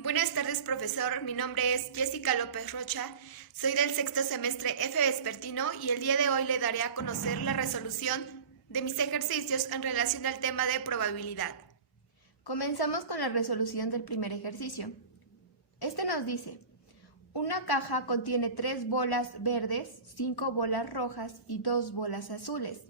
Buenas tardes, profesor. Mi nombre es Jessica López Rocha. Soy del sexto semestre F vespertino y el día de hoy le daré a conocer la resolución de mis ejercicios en relación al tema de probabilidad. Comenzamos con la resolución del primer ejercicio. Este nos dice: una caja contiene 3 bolas verdes, 5 bolas rojas y 2 bolas azules.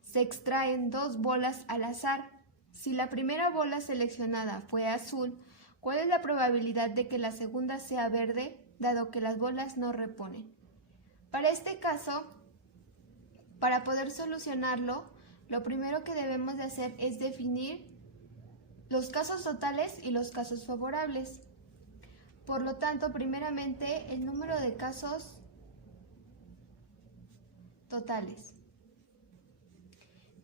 Se extraen 2 bolas al azar. Si la primera bola seleccionada fue azul, ¿cuál es la probabilidad de que la segunda sea verde, dado que las bolas no reponen? Para este caso, para poder solucionarlo, lo primero que debemos de hacer es definir los casos totales y los casos favorables. Por lo tanto, primeramente, el número de casos totales.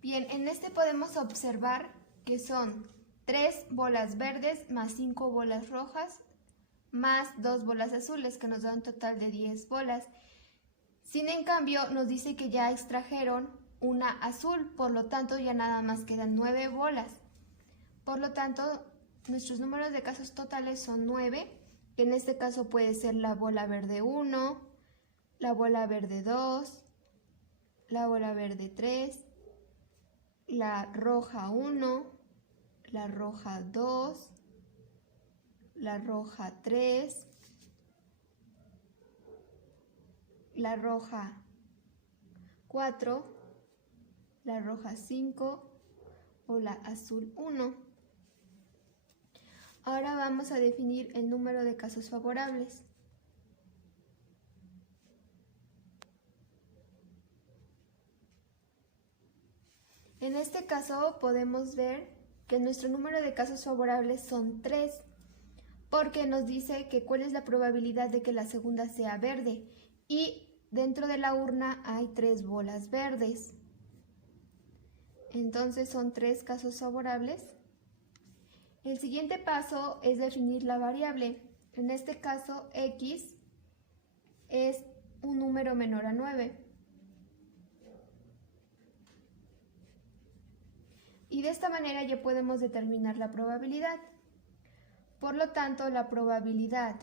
Bien, en este podemos observar que son 3 bolas verdes más 5 bolas rojas más 2 bolas azules, que nos da un total de 10 bolas. Sin en cambio, nos dice que ya extrajeron una azul, por lo tanto ya nada más quedan 9 bolas. Por lo tanto, nuestros números de casos totales son 9, que en este caso puede ser la bola verde 1, la bola verde 2, la bola verde 3, la roja 1, la roja 2, la roja 3, la roja 4, la roja 5 o la azul 1. Ahora vamos a definir el número de casos favorables. En este caso podemos ver que nuestro número de casos favorables son 3, porque nos dice que cuál es la probabilidad de que la segunda sea verde, y dentro de la urna hay 3 bolas verdes. Entonces son 3 casos favorables. El siguiente paso es definir la variable. En este caso, x es un número menor a 9. Y de esta manera ya podemos determinar la probabilidad. Por lo tanto, la probabilidad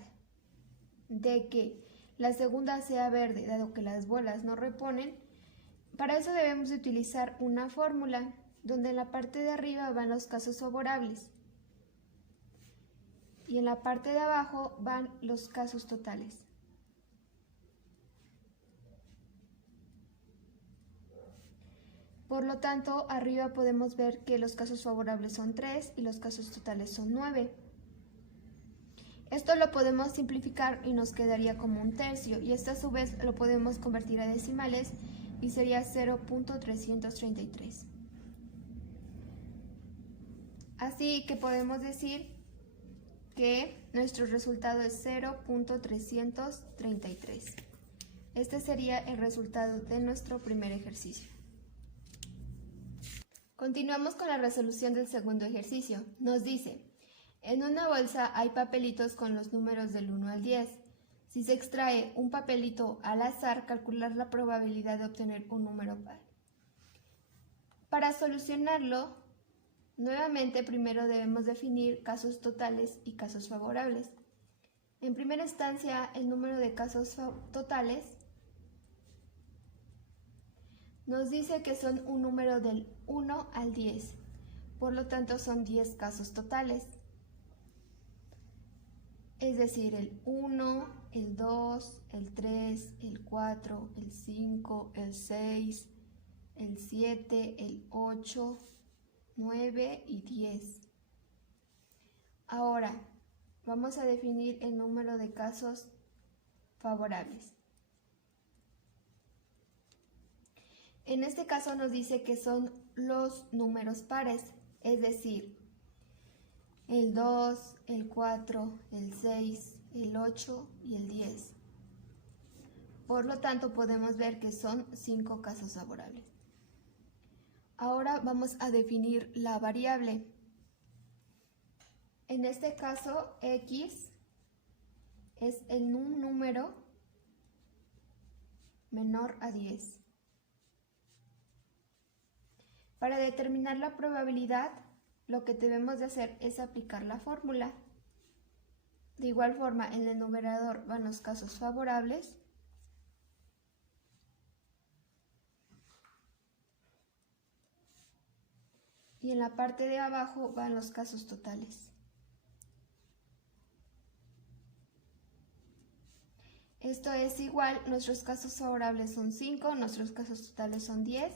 de que la segunda sea verde, dado que las bolas no reponen, para eso debemos de utilizar una fórmula, donde en la parte de arriba van los casos favorables y en la parte de abajo van los casos totales. Por lo tanto, arriba podemos ver que los casos favorables son 3 y los casos totales son 9. Esto lo podemos simplificar y nos quedaría como un tercio, y esto a su vez lo podemos convertir a decimales y sería 0.333. Así que podemos decir que nuestro resultado es 0.333. Este sería el resultado de nuestro primer ejercicio. Continuamos con la resolución del segundo ejercicio. Nos dice: en una bolsa hay papelitos con los números del 1 al 10. Si se extrae un papelito al azar, calcular la probabilidad de obtener un número par. Para solucionarlo, nuevamente primero debemos definir casos totales y casos favorables. En primera instancia, el número de casos totales nos dice que son un número del 1 al 10, por lo tanto son 10 casos totales. Es decir, el 1, el 2, el 3, el 4, el 5, el 6, el 7, el 8, 9 y 10. Ahora, vamos a definir el número de casos favorables. En este caso nos dice que son los números pares, es decir, el 2, el 4, el 6, el 8 y el 10. Por lo tanto, podemos ver que son 5 casos favorables. Ahora vamos a definir la variable. En este caso, x es un número menor a 10. Para determinar la probabilidad, lo que debemos de hacer es aplicar la fórmula. De igual forma, en el numerador van los casos favorables. Y en la parte de abajo van los casos totales. Esto es igual, nuestros casos favorables son 5, nuestros casos totales son 10.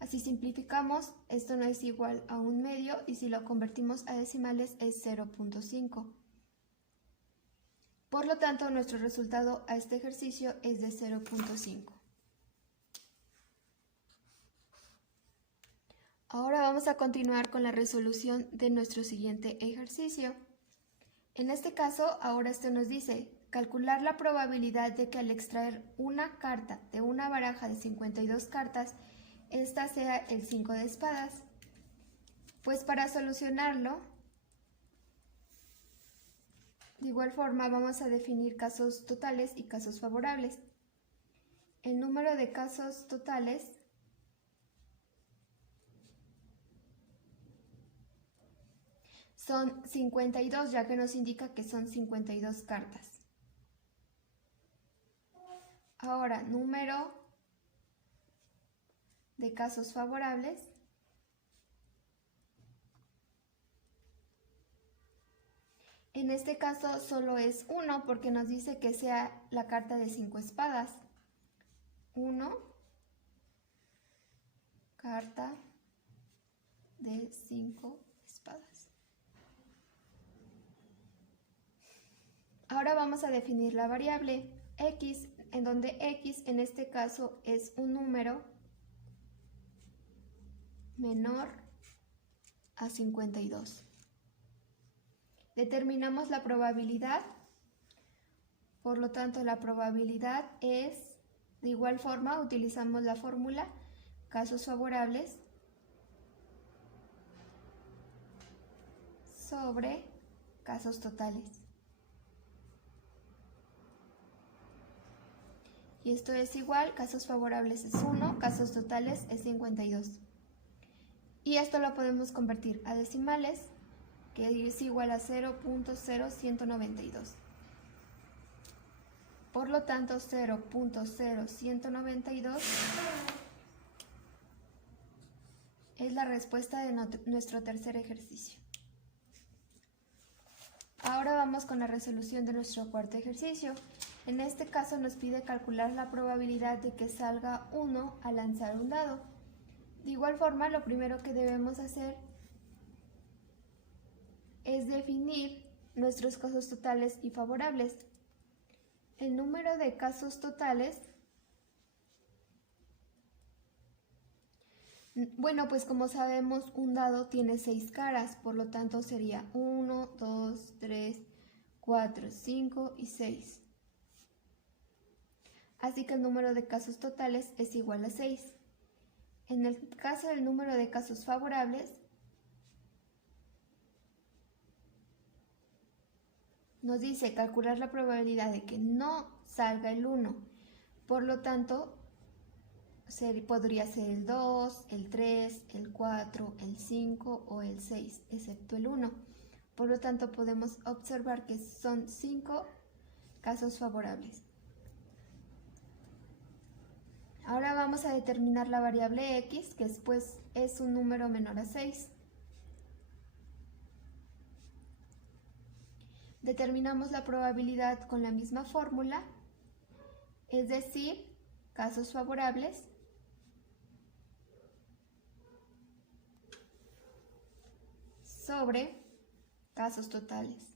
Así simplificamos, esto no es igual a 1/2 y si lo convertimos a decimales es 0.5. Por lo tanto, nuestro resultado a este ejercicio es de 0.5. Ahora vamos a continuar con la resolución de nuestro siguiente ejercicio. En este caso, ahora esto nos dice calcular la probabilidad de que al extraer una carta de una baraja de 52 cartas, esta sea el 5 de espadas. Pues para solucionarlo, de igual forma vamos a definir casos totales y casos favorables. El número de casos totales son 52, ya que nos indica que son 52 cartas. Ahora, número de casos favorables. En este caso solo es 1 porque nos dice que sea la carta de 5 espadas. 1, carta de 5 espadas. Ahora vamos a definir la variable x, en donde x en este caso es un número menor a 52. Determinamos la probabilidad, por lo tanto la probabilidad es, de igual forma utilizamos la fórmula casos favorables sobre casos totales. Y esto es igual, casos favorables es 1, casos totales es 52. Y esto lo podemos convertir a decimales, que es igual a 0.0192. Por lo tanto, 0.0192 es la respuesta de nuestro tercer ejercicio. Ahora vamos con la resolución de nuestro cuarto ejercicio. En este caso nos pide calcular la probabilidad de que salga 1 al lanzar un dado. De igual forma, lo primero que debemos hacer es definir nuestros casos totales y favorables. El número de casos totales, bueno, pues como sabemos, un dado tiene 6 caras, por lo tanto sería 1, 2, 3, 4, 5 y 6. Así que el número de casos totales es igual a 6. En el caso del número de casos favorables, nos dice calcular la probabilidad de que no salga el 1. Por lo tanto, podría ser el 2, el 3, el 4, el 5 o el 6, excepto el 1. Por lo tanto, podemos observar que son 5 casos favorables. Ahora vamos a determinar la variable x, que después es un número menor a 6. Determinamos la probabilidad con la misma fórmula, es decir, casos favorables sobre casos totales.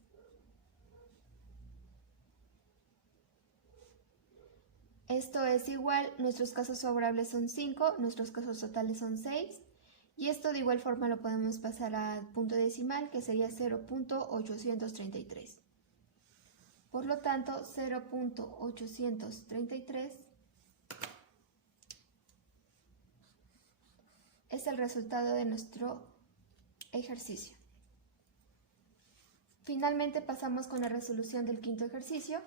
Esto es igual, nuestros casos favorables son 5, nuestros casos totales son 6, y esto de igual forma lo podemos pasar al punto decimal, que sería 0.833. Por lo tanto, 0.833 es el resultado de nuestro ejercicio. Finalmente pasamos con la resolución del quinto ejercicio.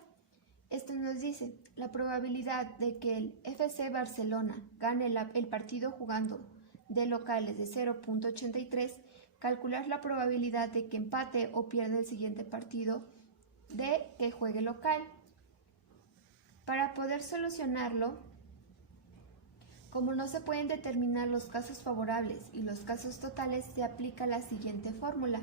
Esto nos dice la probabilidad de que el FC Barcelona gane el partido jugando de locales de 0.83, calcular la probabilidad de que empate o pierda el siguiente partido D, que juegue local. Para poder solucionarlo, como no se pueden determinar los casos favorables y los casos totales, se aplica la siguiente fórmula.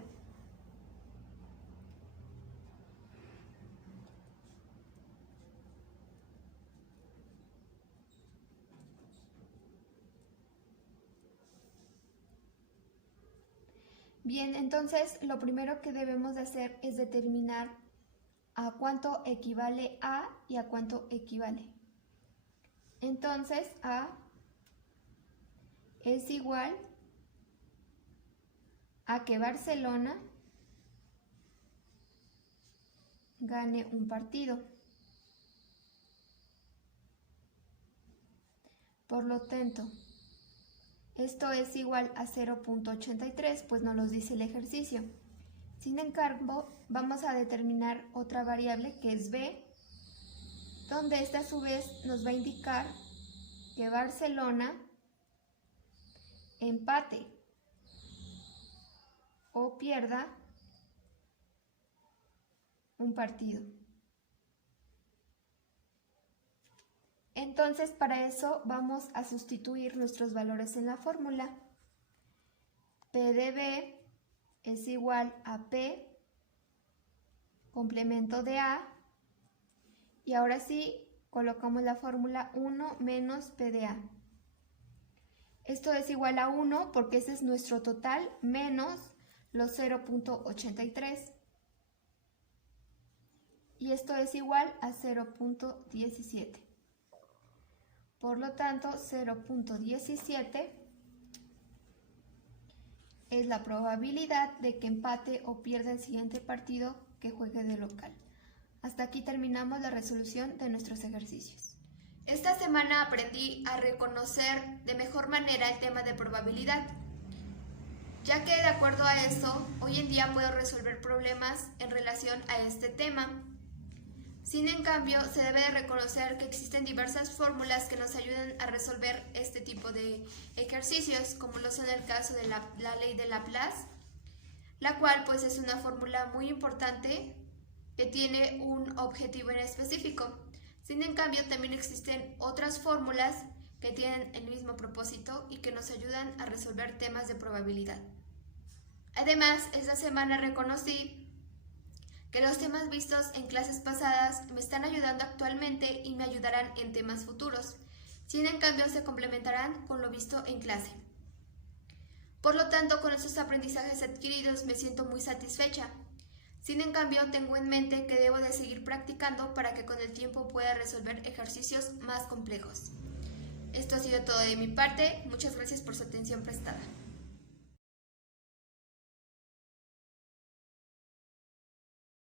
Bien, entonces lo primero que debemos de hacer es determinar a cuánto equivale A y a cuánto equivale. Entonces A es igual a que Barcelona gane un partido. Por lo tanto, esto es igual a 0.83, pues nos lo dice el ejercicio. Sin embargo, vamos a determinar otra variable que es B, donde esta a su vez nos va a indicar que Barcelona empate o pierda un partido. Entonces, para eso vamos a sustituir nuestros valores en la fórmula. P de B es igual a P complemento de A, y ahora sí colocamos la fórmula 1 menos P de A. Esto es igual a 1 porque ese es nuestro total menos los 0.83. Y esto es igual a 0.17. Por lo tanto, 0.17 es la probabilidad de que empate o pierda el siguiente partido que juegue de local. Hasta aquí terminamos la resolución de nuestros ejercicios. Esta semana aprendí a reconocer de mejor manera el tema de probabilidad, ya que de acuerdo a eso, hoy en día puedo resolver problemas en relación a este tema. Sin en cambio, se debe de reconocer que existen diversas fórmulas que nos ayudan a resolver este tipo de ejercicios, como lo son el caso de la ley de Laplace, la cual pues es una fórmula muy importante que tiene un objetivo en específico. Sin en cambio, también existen otras fórmulas que tienen el mismo propósito y que nos ayudan a resolver temas de probabilidad. Además, esta semana reconocí que los temas vistos en clases pasadas me están ayudando actualmente y me ayudarán en temas futuros. Sin en cambio, se complementarán con lo visto en clase. Por lo tanto, con estos aprendizajes adquiridos me siento muy satisfecha. Sin en cambio, tengo en mente que debo de seguir practicando para que con el tiempo pueda resolver ejercicios más complejos. Esto ha sido todo de mi parte. Muchas gracias por su atención prestada.